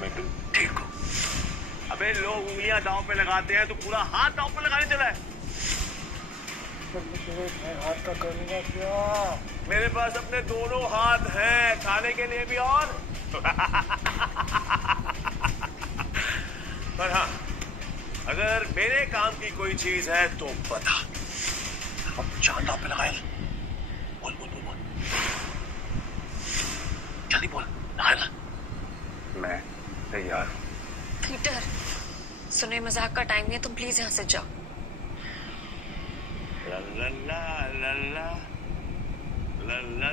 मैं तुम ठीक हो। अबे लोग उंगलियां दांव पे लगाते हैं, तो पूरा हाथ दांव पे लगाने चला है। हाथ का करूंगा क्या? मेरे पास अपने दोनों हाथ हैं, खाने के लिए भी और पर हाँ, अगर मेरे काम की कोई चीज है तो बता। अब चांद दांव पे लगाए। बोल बोल बोल बोल, जल्दी बोल। लगाया। मैं तैयार हूँ। पीटर, सुने मजाक का टाइम नहीं है, तुम प्लीज यहाँ से जाओ। लल्ला लल्ला लल्ला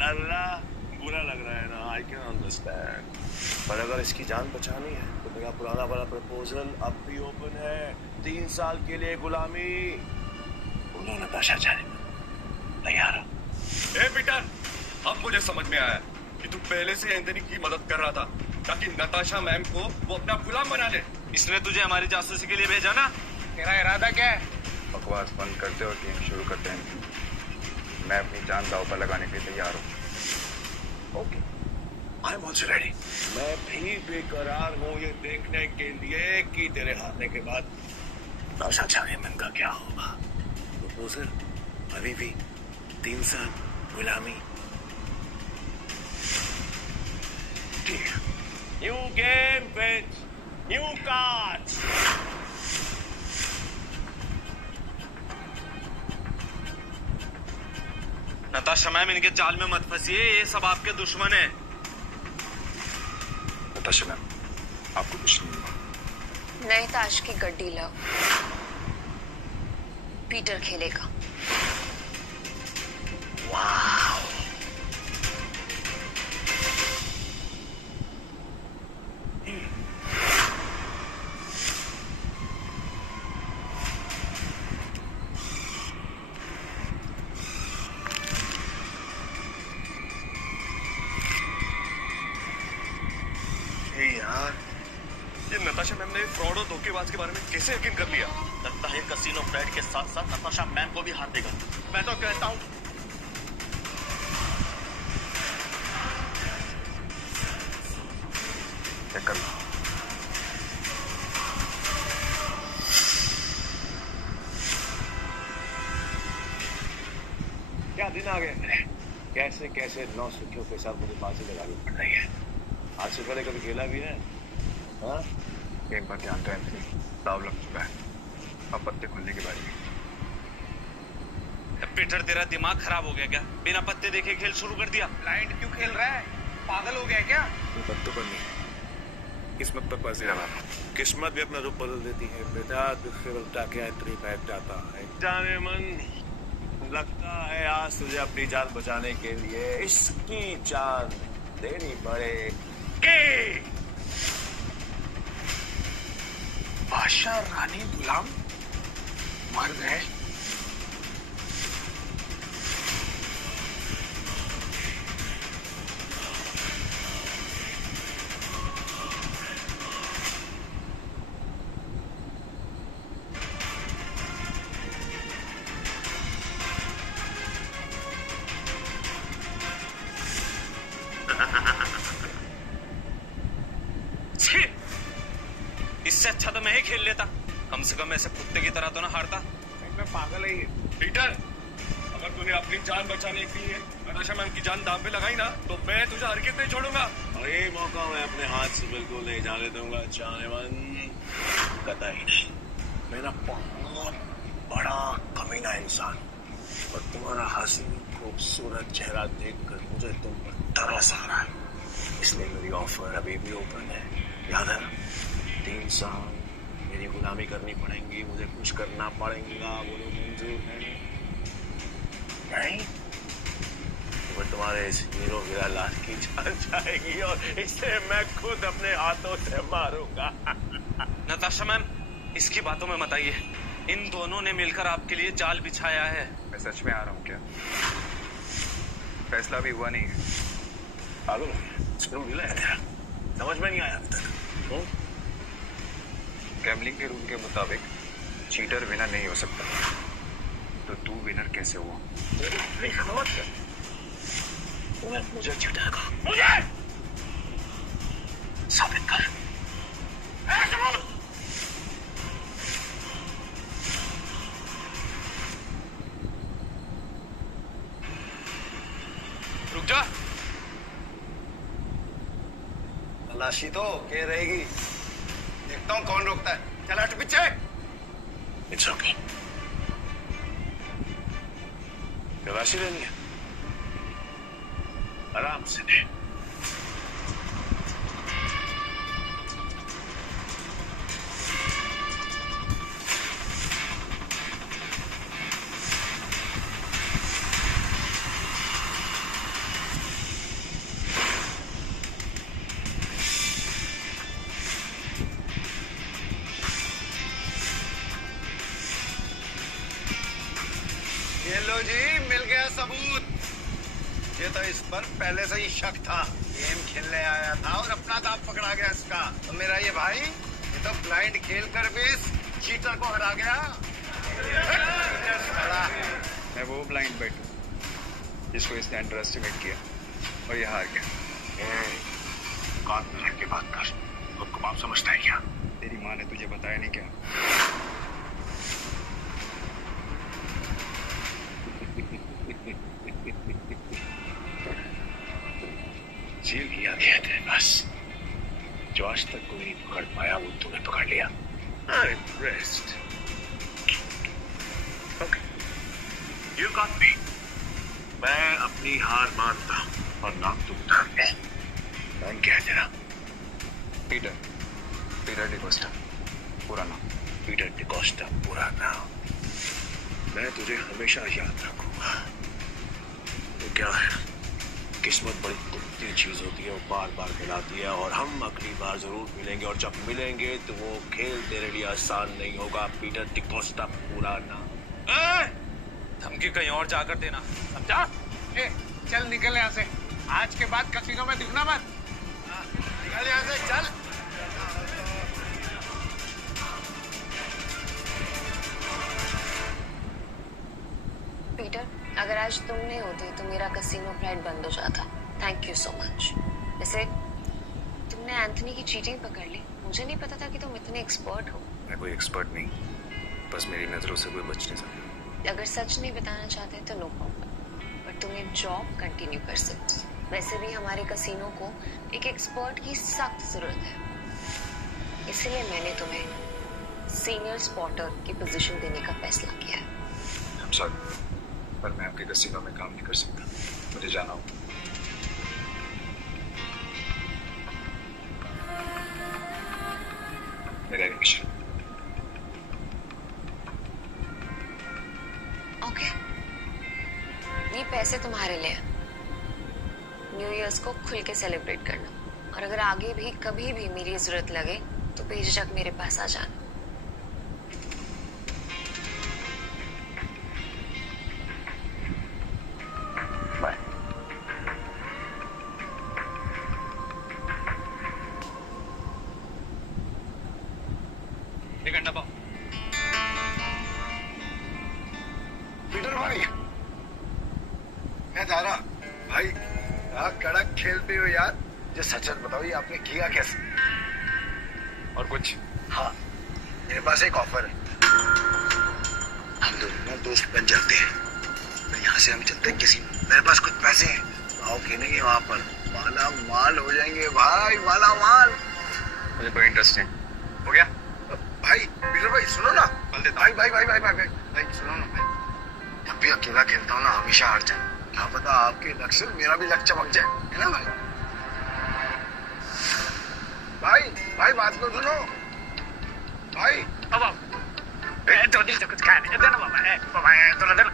लल्ला, बुरा लग रहा है ना, आई कैन अंडरस्टैंड। पर अगर इसकी जान बचानी है तो मेरा पुराना वाला प्रपोजल अब भी ओपन है। 3 साल के लिए गुलामी। बोलो नताशा जाने तैयार हो? ए पीटर, अब मुझे समझ में आया कि तू पहले से एंथनी की मदद कर रहा था ताकि नताशा मैम को वो अपना गुलाम बना ले। इसने तुझे हमारी जासूसी के लिए भेजा ना? तेरा इरादा क्या है? बकवास बंद करते और गेम शुरू करते हैं। मैं अपनी जान दांव पर लगाने के लिए तैयार हूँ। Okay, I am also ready. मैं भी बेकरार हूँ ये देखने के लिए कि तेरे हारने के बाद नौशाद शाह का क्या होगा। प्रपोजल अभी भी 3 साल गुलामी। New game with new cards. Natasha ma'am, इनके जाल में मत फंसिए, ये सब आपके दुश्मन है। नताशा मैम, आपको कुछ नहीं हुआ। नई ताश की गड्डी लाओ, पीटर खेलेगा। वाह, यार, ये नताशा मैम ने फ्रॉड और धोखेबाज के बारे में कैसे यकीन कर लिया? लगता है कसिनो फ्रेड के साथ साथ नताशा मैम को भी हाथ देगा। मैं तो कहता हूँ चेक कर लो। क्या दिन आ गए मेरे। कैसे कैसे 9 सुखियों के साथ मुझे फांसी लगानी पड़ रही है। आज से पहले कभी खेला भी है? हाँ? एक बार ध्यान तो एंथनी, दाव लग चुका है। अब पत्ते खुलने की बारी है। पीटर, तेरा दिमाग खराब हो गया क्या? बिना पत्ते देखे खेल शुरू कर दिया। ब्लाइंड क्यों खेल रहा है? पागल हो गया क्या? पत्तों पर नहीं, किस्मत पर बाजी लगा। किस्मत भी अपना रूप बदल देती है बेटा। फिर उल्टा क्या इतनी बैठ जाता है। जाने मन, लगता है आज तुझे अपनी जान बचाने के लिए इसकी जान देनी पड़ेगी। बादशाह रानी गुलाम मर गए। इससे अच्छा तो मैं ही खेल लेता, कम से कम ऐसे कुत्ते की तरह तो ना हारता। मैं पागल है ये। पीटर, अगर तूने अपनी जान बचाने के लिए नताशा मैम की जान दांव पे लगाई ना, तो मैं तुझे हरगिज़ नहीं छोड़ूंगा। और ये मौका मैं अपने हाथ से बिल्कुल नहीं जाने दूंगा। जाने मन, कतई नहीं। मैं ना बहुत बड़ा कमीना इंसान, और तुम्हारा हसीन खूबसूरत चेहरा देखकर मुझे तुम पर तरस आ रहा है। इसलिए मेरी ऑफर अभी भी ओपन है। याद है ना? 3 साल मेरी गुलामी करनी पड़ेगी, मुझे कुछ करना पड़ेगा। बोलो मंजूर है? नहीं तो तुम्हारे इस हीरो हीरा लाल की जान जाएगी और इसे मैं खुद अपने हाथों से मारूंगा। नताशा मैम, इसकी बातों में मत आइए। इन दोनों ने मिलकर आपके लिए जाल बिछाया है। मैं सच में आ रहा हूँ क्या? फैसला भी हुआ नहीं है। पागल हो गया? स्क्रू ढीला है तेरा, समझ में नहीं आया अभी तक। गैम्बलिंग के रूल के मुताबिक चीटर विनर नहीं हो सकता, तो तू विनर कैसे हुआ? मुझे चीटर का मुझे साबित तलाशी तो के रहेगी। देखता हूँ कौन रोकता है। चला हट पीछे। It's okay. तलाशी लेनी है, आराम से ले। ये लो जी, मिल गया सबूत। ये तो इस पर पहले से ही शक था। गेम खेलने आया था और अपना दांव पकड़ा गया इसका। तो मेरा ये भाई, ये तो ब्लाइंड खेल कर भी इस चीटर को हरा गया। मैं वो ब्लाइंड बैठ हूँ जिसको इसने अंडर एस्टिमेट किया और ये हार गया। बात में के बात कर। तुमको बाप समझता है क्या? तेरी माँ ने तुझे बताया नहीं क्या? जेल किया गया थे बस। जो आज तक कोई नहीं पकड़ पाया वो तुम्हें पकड़ लिया। I'm impressed. Okay. You got me. मैं अपनी हार मानता हूं और नाम तुम उतार ले। नाम क्या है तेरा? पीटर डिकोस्टा, पूरा नाम। पीटर डिकोस्टा पूरा नाम। मैं तुझे हमेशा याद रखूंगा। तो क्या है, किस्मत बड़ी कुत्ती चीज होती है, वो बार बार मिलाती है और हम अगली बार जरूर मिलेंगे। और जब मिलेंगे तो वो खेल तेरे लिए आसान नहीं होगा। पीटर डिकोस्टा पूरा नाम। धमकी कहीं और जाकर देना, समझा? ए, चल निकल यहाँ से। आज के बाद कसीनो में दिखना मत। निकल यहाँ से, चल। पीटर, अगर आज तुम नहीं होती तो मेरा कसीनो फ्लाइट बंद हो जाता। Thank you so much. वैसे तुमने एंथनी की चीटिंग पकड़ ली। मुझे नहीं पता था कि तुम इतने एक्सपर्ट हो। मैं कोई एक्सपर्ट नहीं, बस मेरी नजरों से कोई बच नहीं सकता। अगर सच नहीं बताना चाहते तो नो प्रॉब्लम, बट तुम ये जॉब कंटिन्यू कर सकते। वैसे भी हमारे कसीनो को एक एक्सपर्ट की सख्त जरूरत है, इसलिए मैंने तुम्हें सीनियर स्पॉटर की पोजीशन देने का फैसला किया है। I'm sorry, पर मैं आपके कसीनो में काम नहीं कर सकता। मुझे जाना होगा। मेरा एडमिशन। ओके, ये पैसे तुम्हारे लिए हैं। न्यू ईयर्स को खुल के सेलिब्रेट करना, और अगर आगे भी कभी भी मेरी जरूरत लगे तो बेझिझक मेरे पास आ जाना। बाय। एक घंटा पाओ। पीटर भाई, मैं जा रहा। भाई कड़क खेलते हो यार। जो सच सच बताओ, ये आपने किया कैसे? और कुछ? हाँ, मेरे पास एक ऑफर है। हम दोनों ना दोस्त बन जाते हैं। तो यहाँ से हम चलते हैं किसी। मेरे पास कुछ पैसे हैं, आओ खेलेंगे वहाँ पर। माला माल हो जाएंगे भाई, माला माल। मुझे कोई इंटरेस्ट नहीं। हो गया? भाई पीटर भाई सुनो ना। भाई भाई भाई भाई भाई भाई भाई सुनो ना भाई। जब भी अकेला खेलता हूँ ना, हमेशा हार जाए। क्या पता आपके लक से मेरा भी लक चमक जाए, है ना भाई? भाई भाई बात तो सुनो भाई। अब जल्दी से कुछ खाने देना बाबा, थोड़ा देना।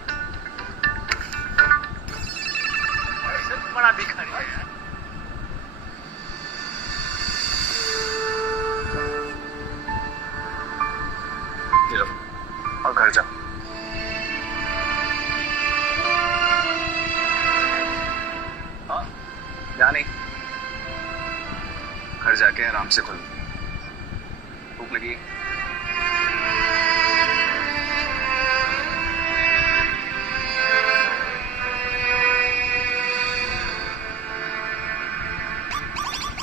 बड़ा भिखारी है यार। ये लो, और घर जा। हाँ, या नहीं, घर जाके आराम से खुल। भूख लगी?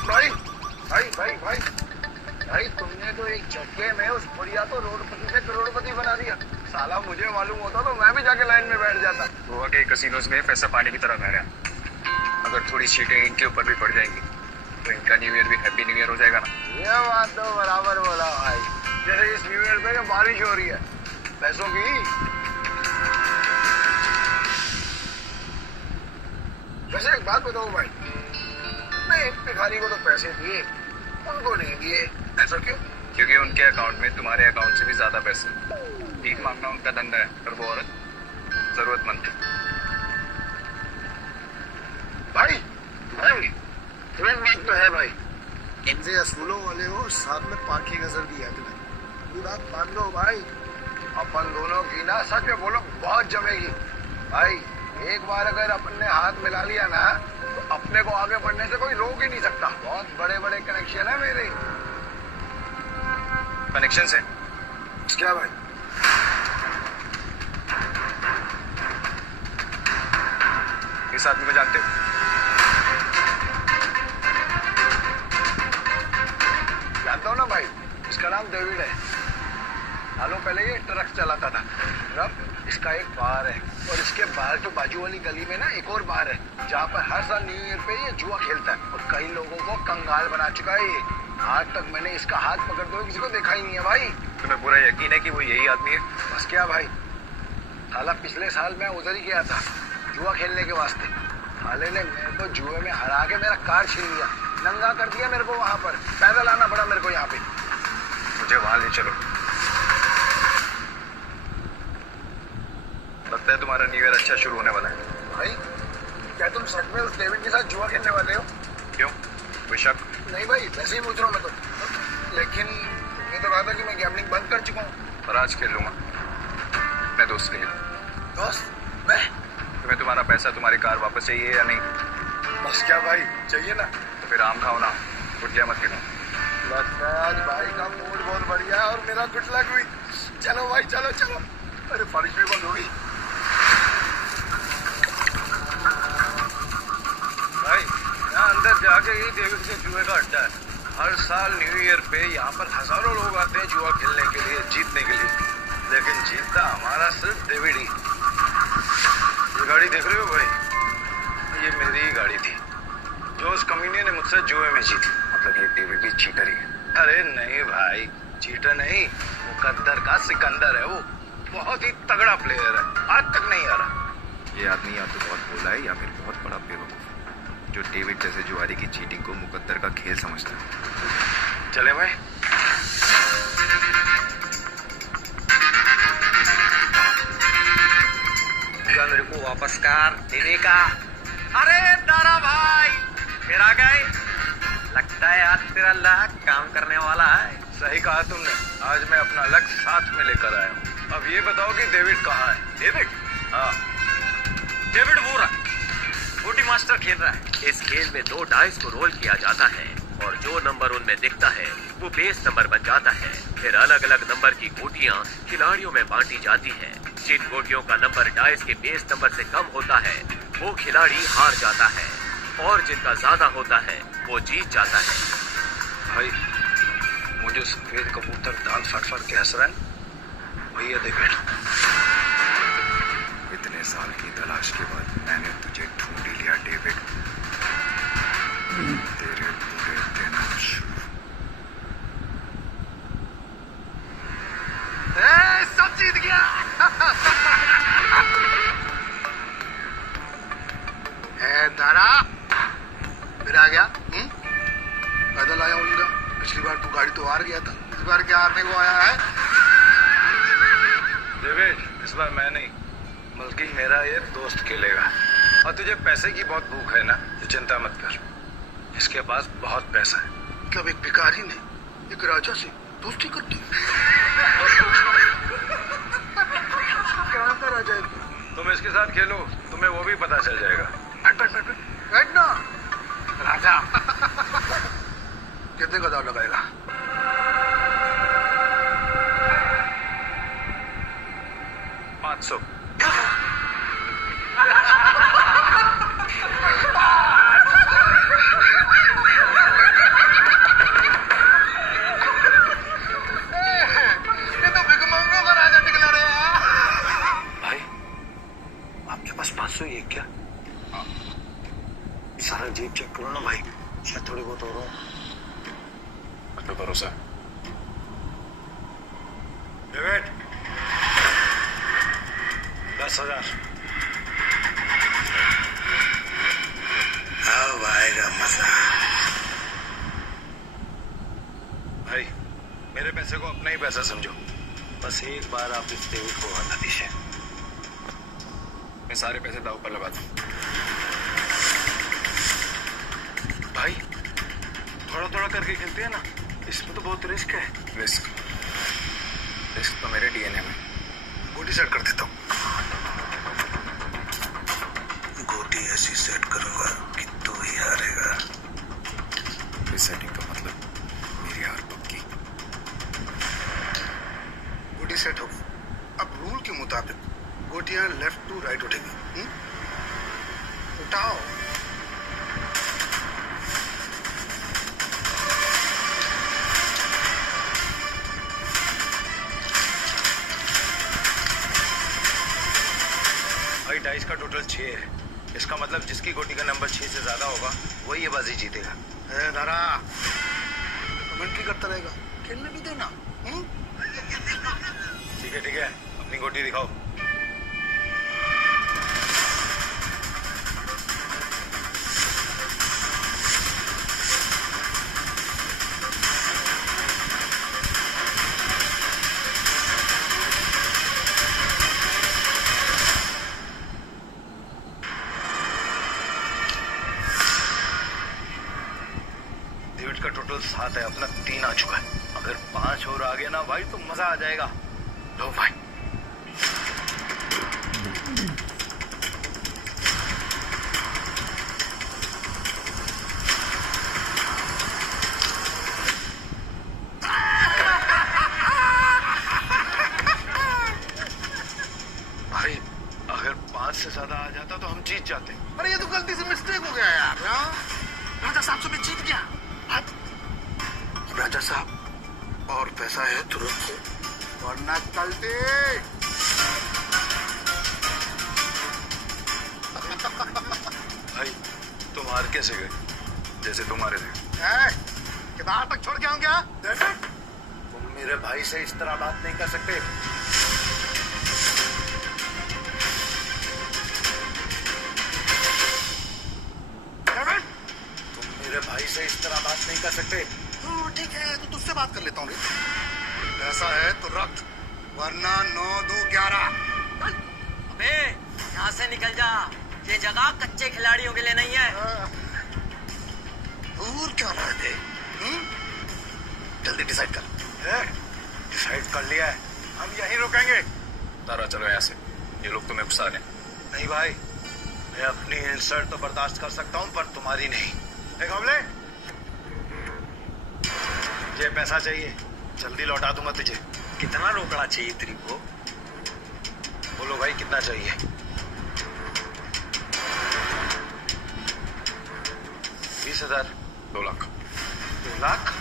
भाई भाई भाई भाई भाई तुमने तो एक झटके में उस बुढ़िया को रोडपति से करोड़पति बना दिया। साला मुझे मालूम होता तो मैं भी जाके लाइन में बैठ जाता। गोवा के कसिनोज में पैसा पानी की तरह बह रहा है। अगर थोड़ी सीटें इनके ऊपर भी पड़ जाएंगी तो इनका इनका न्यू ईयर भी हैप्पी न्यू ईयर हो जाएगा ना। ये बात तो बराबर बोला भाई, जैसे इस न्यू ईयर पे बारिश हो रही है पैसों की। वैसे एक बात बताओ भाई, मैं एक भिखारी को तो पैसे दिए, उनको नहीं दिए, ऐसा क्यों? क्योंकि उनके अकाउंट में तुम्हारे अकाउंट से भी ज्यादा पैसे। भीख मांगना उनका धंधा है, पर वो औरत जरूरतमंद थी। भाई तुम्हें बात तो है भाई, इनसे असूलों वाले हो, साथ में पाखी गजल भी याद है। ये बात मान लो भाई, अपन दोनों की ना सच में बोलो बहुत जमेगी भाई। एक बार अगर अपन ने हाथ मिला लिया ना, तो अपने को आगे बढ़ने से कोई रोक ही नहीं सकता। बहुत बड़े बड़े कनेक्शन है मेरे। कनेक्शन से क्या भाई? इस आदमी को जानते हो? जानता हूँ ना भाई, इसका नाम डेविड है। सालों पहले ये ट्रक चलाता था। अब इसका एक बार है, और इसके बाहर जो बाजू वाली गली में ना एक और बार है, जहाँ पर हर साल न्यू ईयर पे ये जुआ खेलता है, और कई लोगों को कंगाल बना चुका है ये। आज तक मैंने इसका हाथ पकड़ते हुए किसी को देखा ही नहीं है भाई। तुम्हें पूरा यकीन है कि वो यही आदमी है? बस क्या भाई, साला पिछले साल मैं उधर ही गया था जुआ खेलने के वास्ते। साले ने मेरे को जुए में हरा के मेरा कार छीन लिया, नंगा कर दिया मेरे को। वहां पर पैदल आना पड़ा मेरे को यहाँ पे। मुझे वहां ले चलो। लगता है तुम्हारा न्यू ईयर अच्छा शुरू होने वाला है। भाई क्या तुम सच में उस डेविड के साथ जुआ खेलने वाले हो? क्यों, कोई शक? नहीं भाई, वैसे ही पूछ रहा हूँ मैं तो। लेकिन ये तो कहा था कि मैं गैम्बलिंग बंद कर चुका हूँ। और आज खेल लूंगा मैं दोस्त के लिए। दोस्त? मैं? तुम्हें तुम्हारा पैसा, तुम्हारी कार वापस चाहिए या नहीं? बस क्या भाई, चाहिए ना। तो फिर आम खाओ ना, गुटलियां मत गिनो। लगता है आज भाई का मूड बहुत बढ़िया है, और मेरा गुड लक हुई। चलो भाई, चलो चलो। अरे बारिश भी बंद हो गई। भाई यहाँ अंदर जाके ही डेविड के जुए का अड्डा है। हर साल न्यू ईयर पे यहाँ पर हजारों लोग आते हैं जुआ खेलने के लिए, जीतने के लिए। लेकिन जीतता हमारा सिर्फ डेविड ही। ये गाड़ी देख रहे हो भाई, ये मेरी ही गाड़ी थी जो उस कमीने ने मुझसे जुए में जीती। मतलब ये डेविड भी चीटर ही है? अरे नहीं भाई, चीटर नहीं, मुकद्दर का सिकंदर है वो। बहुत ही तगड़ा प्लेयर है, आज तक नहीं आ रहा। ये आदमी या तो बहुत भोला है या फिर बहुत बड़ा बेवकूफ है, जो डेविड जैसे जुआरी की चीटिंग को मुकद्दर का खेल समझता है। चले भाई। मेरे को वापस कार देने का। अरे दारा भाई, फिर आ गए। लगता है आज तेरा लक काम करने वाला है। सही कहा तुमने, आज मैं अपना लक साथ में लेकर आया हूँ। अब ये बताओ कि डेविड कहाँ है? डेविड? हाँ, डेविड वो रहा, बूटी मास्टर खेल रहा है। इस खेल में 2 डाइस को रोल किया जाता है, और जो नंबर उनमें दिखता है वो बेस नंबर बन जाता है। फिर अलग अलग नंबर की गोटियां खिलाड़ियों में बांटी जाती हैं। जिन गोटियों का नंबर डाइस के बेस नंबर से कम होता है वो खिलाड़ी हार जाता है, और जिनका ज्यादा होता है वो जीत जाता है। भाई मुझे सफेद कबूतर दाल फट फट के हंस रहा है, वही है डेविड। इतने साल की तलाश के बाद मैंने तुझे ढूंढ ही लिया डेविड। तेरे बुरे दिन शुरू। सब जीत गया। दारा फिर आ गया। पैदल आया हूँ। पिछली बार तू गाड़ी तो हार गया था, इस बार क्या हारने को आया है? डेविड, इस बार मैं नहीं बल्कि मेरा एक दोस्त खेलेगा। और तुझे पैसे की बहुत भूख है ना, तो चिंता मत कर, इसके पास बहुत पैसा है। मतलब एक भिखारी ने एक राजा से दोस्ती कर दी। कहाँ का राजा है? तुम इसके साथ खेलो, तुम्हें वो भी पता चल जाएगा। बैठ ना राजा। कितने का दाव लगाएगा? 500। ये तो भिखमंगों का राजा निकला रे। भाई आपके पास 500 ही है क्या? सारा जेब चेक करो ना भाई, शायद थोड़ी बहुत और हो। तो भरोसा। डेविड 10,000। अब आएगा मजा। भाई मेरे पैसे को अपना ही पैसा समझो, बस एक बार आप इस डेविड को आना दीजिए। मैं सारे पैसे दाव पर लगा दूं। भाई थोड़ा थोड़ा करके खेलते हैं ना, इसमें तो बहुत रिस्क है। रिस्क तो मेरे डीएनए में। गोटी सेट कर देता हूँ। गोटी ऐसी सेट करूंगा कि तू ही हारेगा। इस सेटिंग का मतलब मेरी हार पक्की। गोटी सेट हो। अब रूल के मुताबिक गोटियां लेफ्ट टू राइट उठेगी। उठाओ। भाई डाइस का टोटल 6 है, इसका मतलब जिसकी गोटी का नंबर 6 से ज्यादा होगा वही ये बाजी जीतेगा। दारा कमेंट्री करता रहेगा, खेलने भी देना। ठीक है, अपनी गोटी दिखाओ। डेविड का टोटल 7 है, अपना 3 आ चुका है। अगर 5 और आ गया ना भाई तो मजा आ जाएगा। लो भाई। भाई अगर 5 से ज्यादा आ जाता तो हम जीत जाते। अरे ये तो गलती से मिस्टेक हो गया यार। राजा साहब से मैं जीत गया। राजा साहब और पैसा है तुरंत से, वरना चलते। भाई तुम हार कैसे गए? जैसे तुम्हारे थे। किधर तक छोड़ के आऊं क्या? तुम मेरे भाई से इस तरह बात नहीं कर सकते। तुम मेरे भाई से इस तरह बात नहीं कर सकते। ठीक है तो तुझसे बात कर लेता हूँ। पैसा है तो रख, वरना 9, 2, 11। अबे यहाँ से निकल जा, ये जगह कच्चे खिलाड़ियों के लिए नहीं है। दूर क्या रह गए? जल्दी डिसाइड कर। डिसाइड कर लिया है, हम यहीं रुकेंगे। तारा चलो यहाँ से, ये लोग तुम्हें उकसा रहे। नहीं भाई, मैं अपनी इंसल्ट तो बर्दाश्त कर सकता हूँ पर तुम्हारी नहीं। घबले, ये पैसा चाहिए, जल्दी लौटा दूंगा तुझे। कितना रोकड़ा चाहिए तेरे को? बोलो भाई कितना चाहिए? 20,000। 2 लाख। 2 लाख?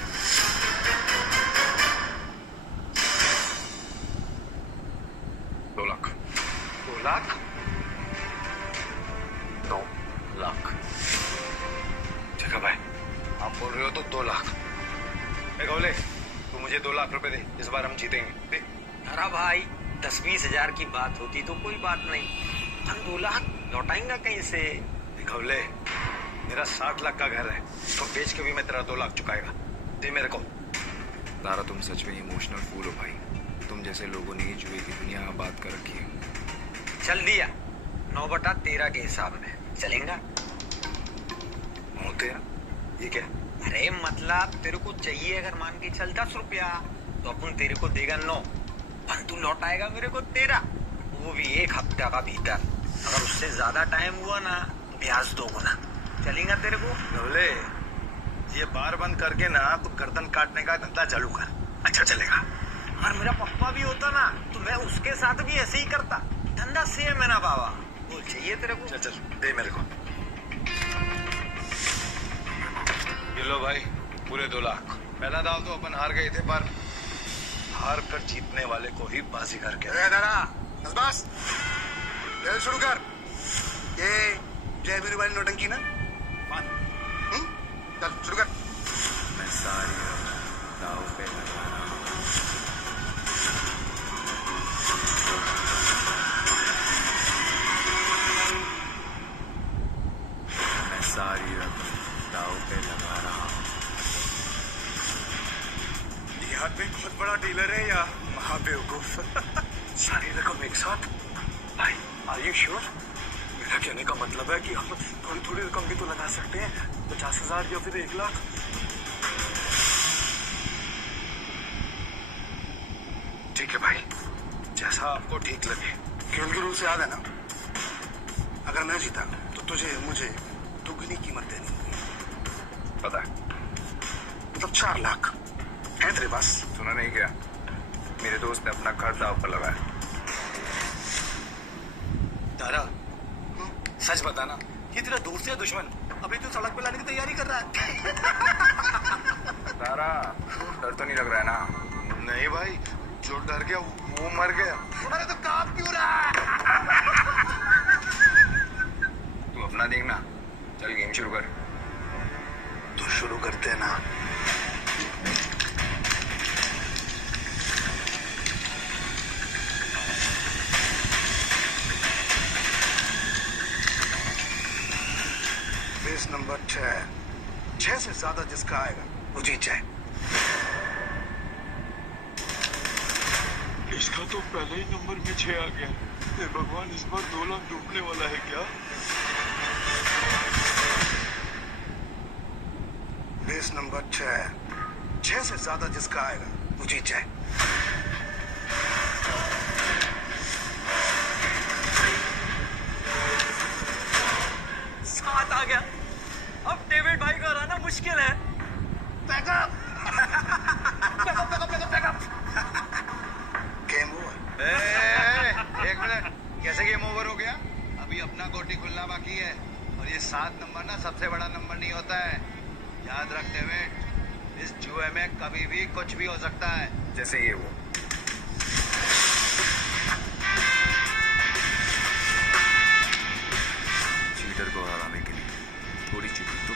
2 लाख। 2 लाख? 2 लाख। ठीक है भाई, आप बोल रहे हो तो 2 लाख। गौले, तू मुझे 2 लाख रुपए दे, इस बार हम जीतेंगे। दे। अरे भाई 10-20 हजार की बात होती तो कोई बात नहीं, हम 2 लाख लौटाएंगे कहीं से? गौले, मेरा 60 लाख का घर है, तो बेच के भी मैं तेरा 2 लाख चुकाएगा। दे मेरे को। तारा तुम सच में इमोशनल फूल हो भाई। तुम जैसे लोगों ने ही जुए की दुनिया में बात कर रखी है। चल दिया, 9/13 के हिसाब में चलेगा। 9/13? ये क्या? अरे मतलब तेरे को चाहिए अगर मान के चल 10 रुपया तो अपन तेरे को देगा 9 और तू लौटाएगा मेरे को 13, वो भी 1 हफ्ता का भीतर। अगर उससे ज्यादा टाइम हुआ ना, ब्याज 2 गुना। चलेगा तेरे को? गौले, ये बार बंद करके ना तू गर्दन काटने का धंधा चालू कर, अच्छा चलेगा। और मेरा पप्पा भी होता ना तो मैं उसके साथ भी ऐसे ही करता। धंधा सेम है ना बाबा। बोल चाहिए तेरे को? चल चल दे मेरे को। ये लो भाई, पूरे 2 लाख। पहला दाव तो अपन हार गए थे, पर हार कर जीतने वाले को ही बाजीगर कहते हैं। बस खेल शुरू कर। ये जय वीरू वाली नौटंकी ना, चल शुरू कर। आदमी बहुत बड़ा डीलर है या महाबेवकूफ? सारी रकम एक साथ? भाई आर यू श्योर? मेरा कहने का मतलब है कि हम थोड़ी थोड़ी रकम भी तो लगा सकते हैं, 50,000 या फिर 1 लाख। ठीक है भाई, जैसा आपको ठीक लगे। खेल के रूल से याद है ना, अगर मैं जीता तो तुझे मुझे दुगनी कीमत देनी होगी। पता है, मतलब 4 लाख है तेरे पास? सुना नहीं क्या? मेरे दोस्त ने अपना घर दाव पर लगाया। तारा, सच बताना, ये तेरा दोस्त या दुश्मन? अभी तो सड़क पे लाने की तैयारी कर रहा है। तारा, डर तो नहीं लग रहा है ना? नहीं भाई, जो डर गया वो मर गया। अरे तो कांप क्यों रहा है? तू अपना देखना, चल गेम शुरू कर। तो शुरू करते हैं ना। बेस नंबर 6 से ज्यादा जिसका आएगा वो जीत जाए। इसका तो पहले ही नंबर में 6 आ गया। हे भगवान, इस बार 2 लाख डूबने वाला है क्या? बेस नंबर 6 से ज्यादा जिसका आएगा वो जीत जाए। सात आ गया। अब डेविड भाई को हराना मुश्किल है। बैकअप! Game over. एक मिनट, कैसे गेम ओवर हो गया? अभी अपना गोटी खुलना बाकी है, और ये 7 नंबर ना सबसे बड़ा नंबर नहीं होता है। याद रखते हुए, इस जुए में कभी भी कुछ भी हो सकता है। जैसे ये वो। चीटर को हराने के लिए थोड़ी चीटिंग तो